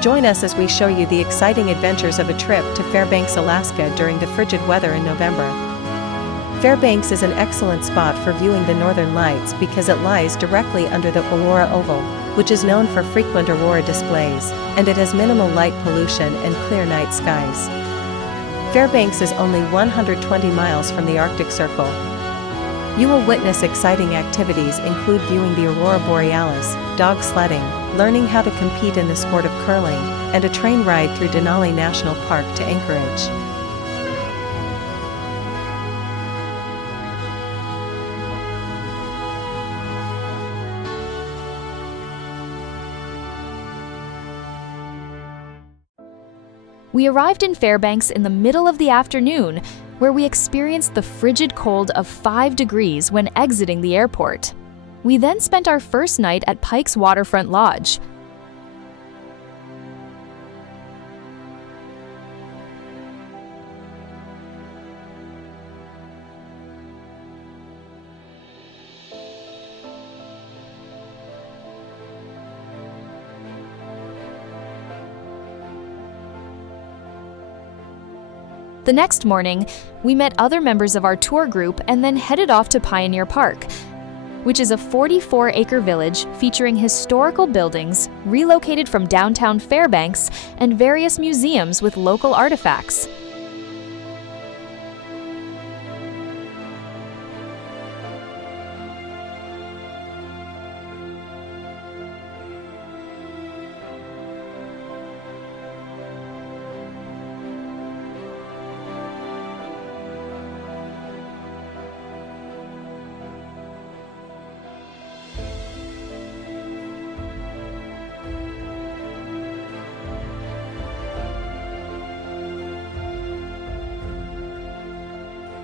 Join us as we show you the exciting adventures of a trip to Fairbanks, Alaska during the frigid weather in November. Fairbanks is an excellent spot for viewing the northern lights because it lies directly under the Aurora Oval, which is known for frequent aurora displays, and it has minimal light pollution and clear night skies. Fairbanks is only 120 miles from the Arctic Circle. You will witness exciting activities include viewing the aurora borealis, dog sledding, learning how to compete in the sport of curling, and a train ride through Denali National Park to Anchorage. We arrived in Fairbanks in the middle of the afternoon, where we experienced the frigid cold of 5 degrees when exiting the airport. We then spent our first night at Pike's Waterfront Lodge. The next morning, we met other members of our tour group and then headed off to Pioneer Park, which is a 44-acre village featuring historical buildings relocated from downtown Fairbanks and various museums with local artifacts.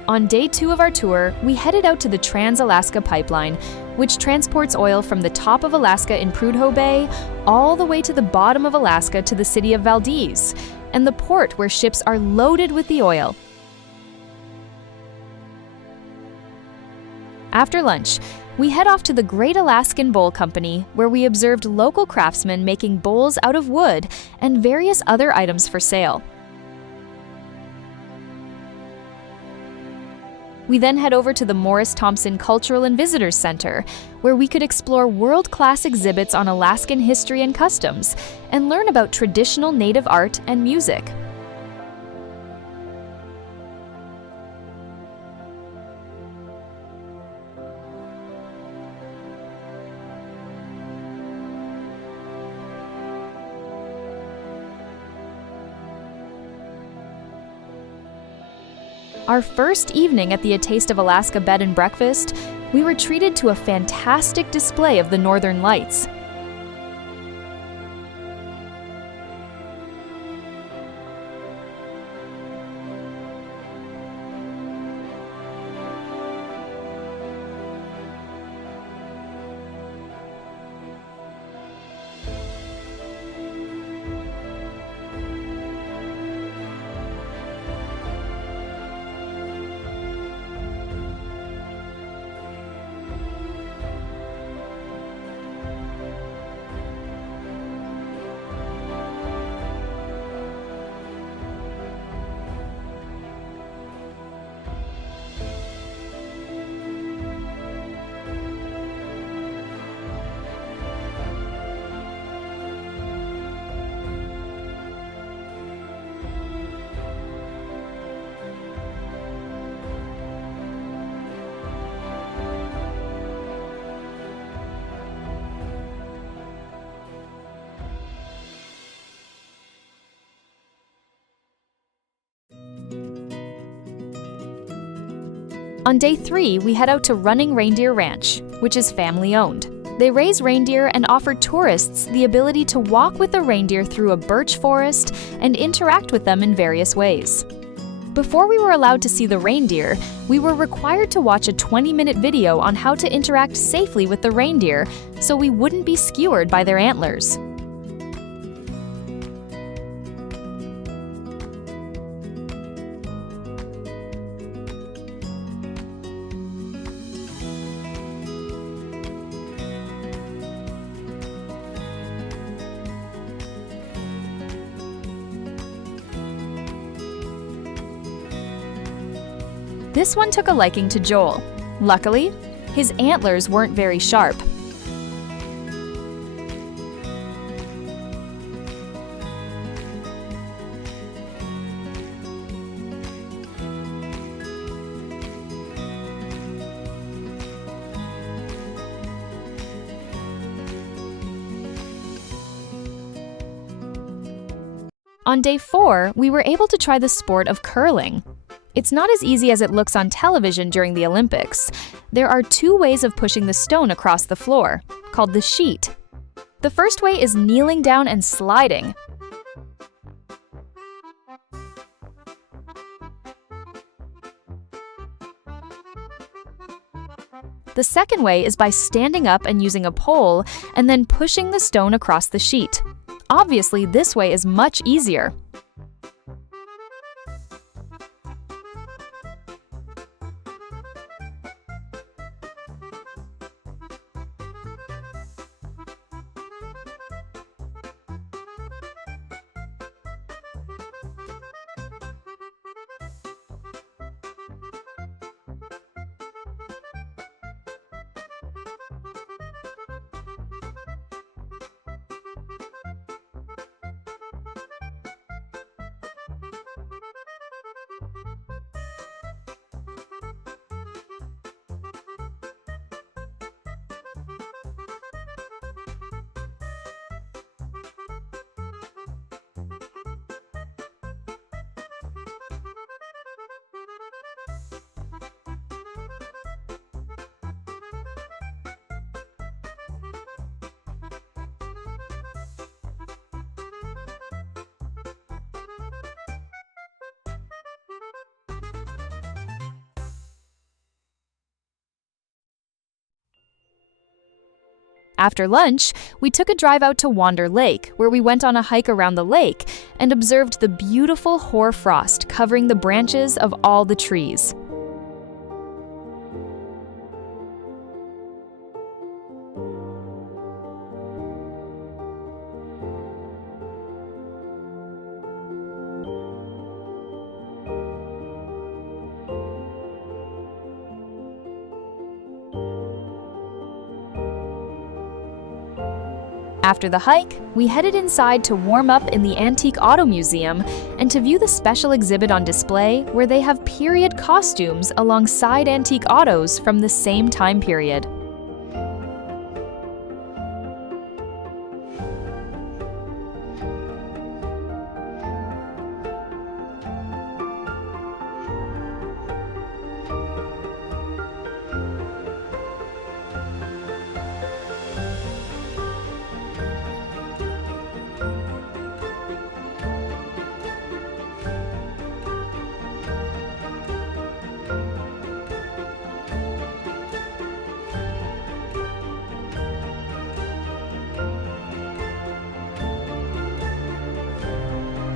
On day 2 of our tour, we headed out to the Trans-Alaska Pipeline, which transports oil from the top of Alaska in Prudhoe Bay all the way to the bottom of Alaska to the city of Valdez, and the port where ships are loaded with the oil. After lunch, we head off to the Great Alaskan Bowl Company, where we observed local craftsmen making bowls out of wood and various other items for sale. We then head over to the Morris Thompson Cultural and Visitors Center, where we could explore world-class exhibits on Alaskan history and customs, and learn about traditional Native art and music. Our first evening at the A Taste of Alaska Bed and Breakfast, we were treated to a fantastic display of the Northern Lights. On day 3, we head out to Running Reindeer Ranch, which is family-owned. They raise reindeer and offer tourists the ability to walk with the reindeer through a birch forest and interact with them in various ways. Before we were allowed to see the reindeer, we were required to watch a 20-minute video on how to interact safely with the reindeer so we wouldn't be skewered by their antlers. This one took a liking to Joel. Luckily, his antlers weren't very sharp. On day 4, we were able to try the sport of curling. It's not as easy as it looks on television during the Olympics. There are 2 ways of pushing the stone across the floor, called the sheet. The first way is kneeling down and sliding. The second way is by standing up and using a pole and then pushing the stone across the sheet. Obviously, this way is much easier. After lunch, we took a drive out to Wander Lake, where we went on a hike around the lake and observed the beautiful hoar frost covering the branches of all the trees. After the hike, we headed inside to warm up in the Antique Auto Museum and to view the special exhibit on display where they have period costumes alongside antique autos from the same time period.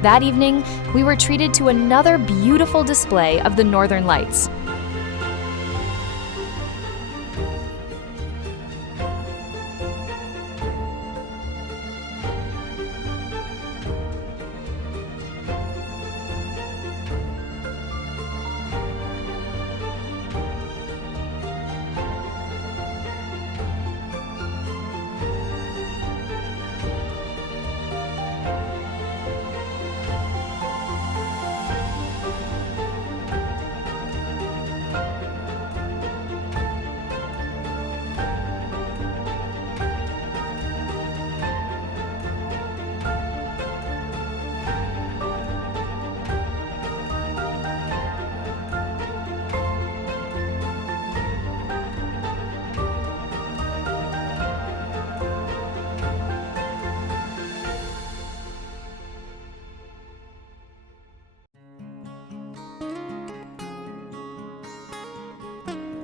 That evening, we were treated to another beautiful display of the Northern Lights.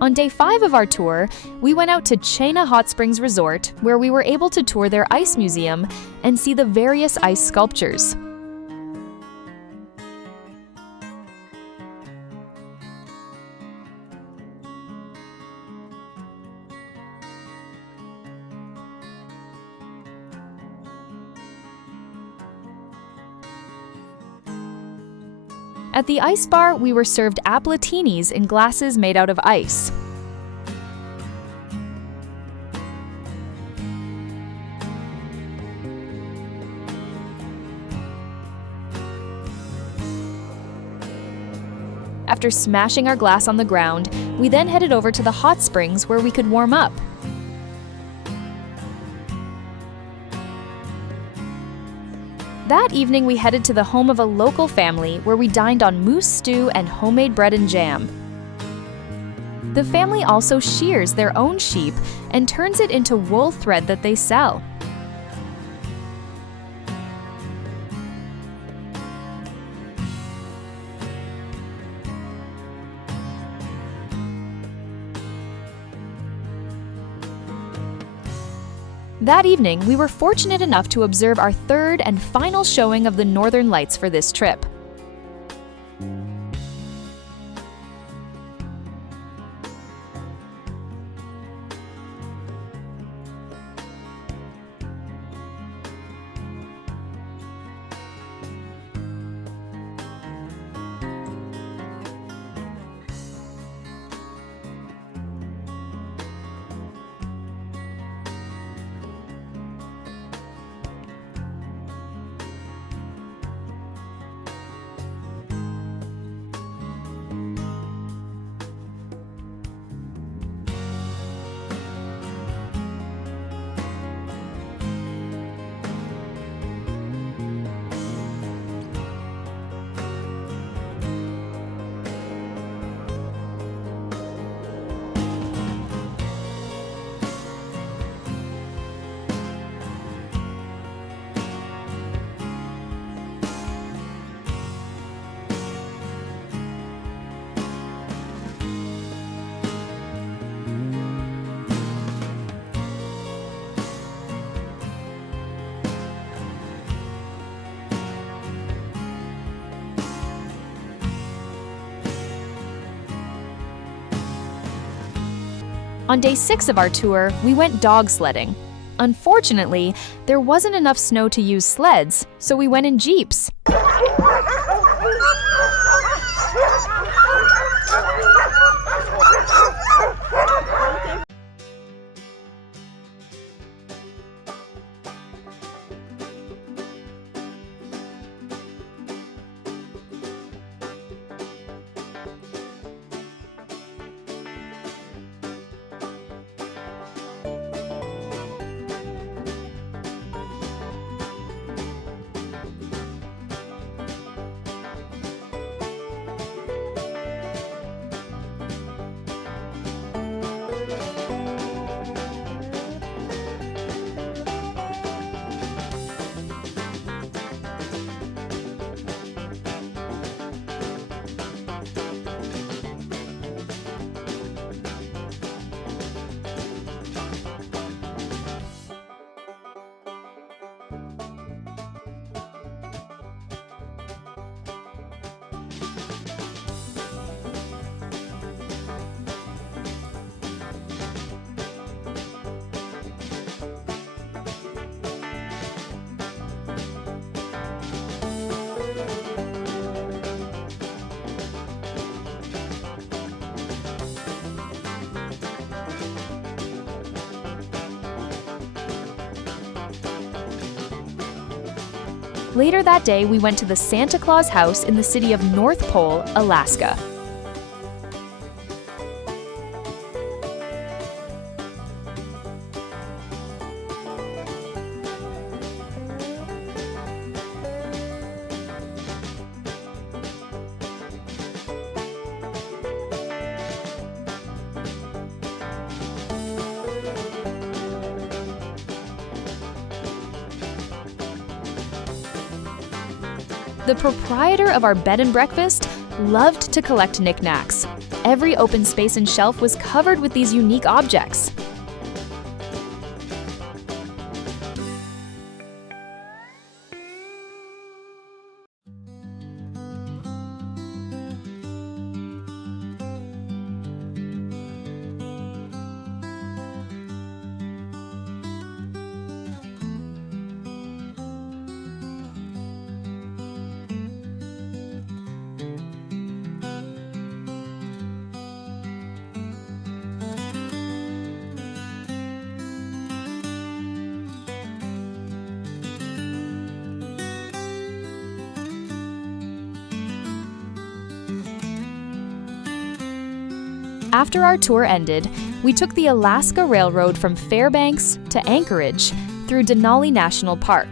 On day 5 of our tour, we went out to Chena Hot Springs Resort, where we were able to tour their ice museum and see the various ice sculptures. At the ice bar, we were served appletinis in glasses made out of ice. After smashing our glass on the ground, we then headed over to the hot springs where we could warm up. That evening, we headed to the home of a local family where we dined on moose stew and homemade bread and jam. The family also shears their own sheep and turns it into wool thread that they sell. That evening, we were fortunate enough to observe our third and final showing of the Northern Lights for this trip. On day 6 of our tour, we went dog sledding. Unfortunately, there wasn't enough snow to use sleds, so we went in jeeps. Later that day, we went to the Santa Claus house in the city of North Pole, Alaska. The proprietor of our bed and breakfast loved to collect knickknacks. Every open space and shelf was covered with these unique objects. After our tour ended, we took the Alaska Railroad from Fairbanks to Anchorage through Denali National Park.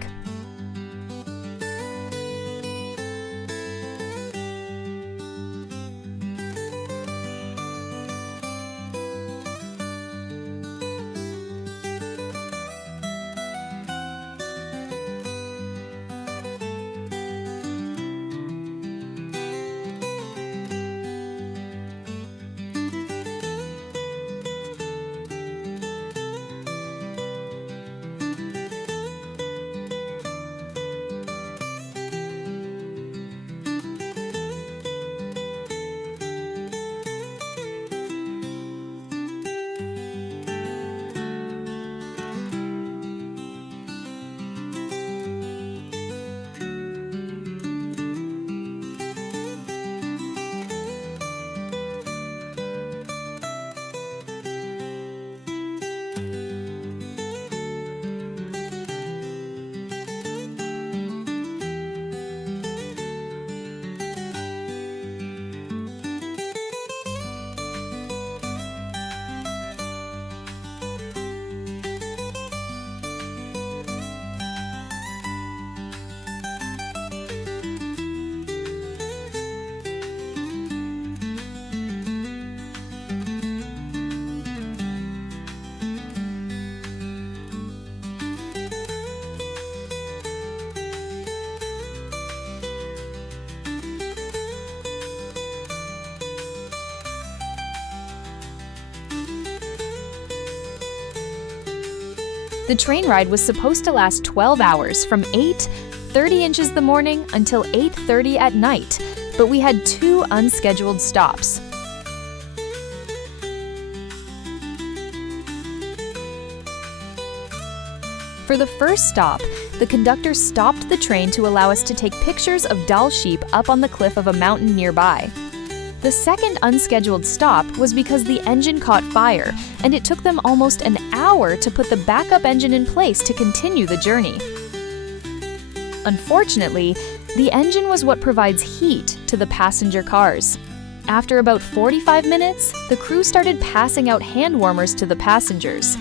The train ride was supposed to last 12 hours from 8:30 inches the morning until 8:30 at night, but we had 2 unscheduled stops. For the first stop, the conductor stopped the train to allow us to take pictures of Dall sheep up on the cliff of a mountain nearby. The second unscheduled stop was because the engine caught fire, and it took them almost an hour to put the backup engine in place to continue the journey. Unfortunately, the engine was what provides heat to the passenger cars. After about 45 minutes, the crew started passing out hand warmers to the passengers.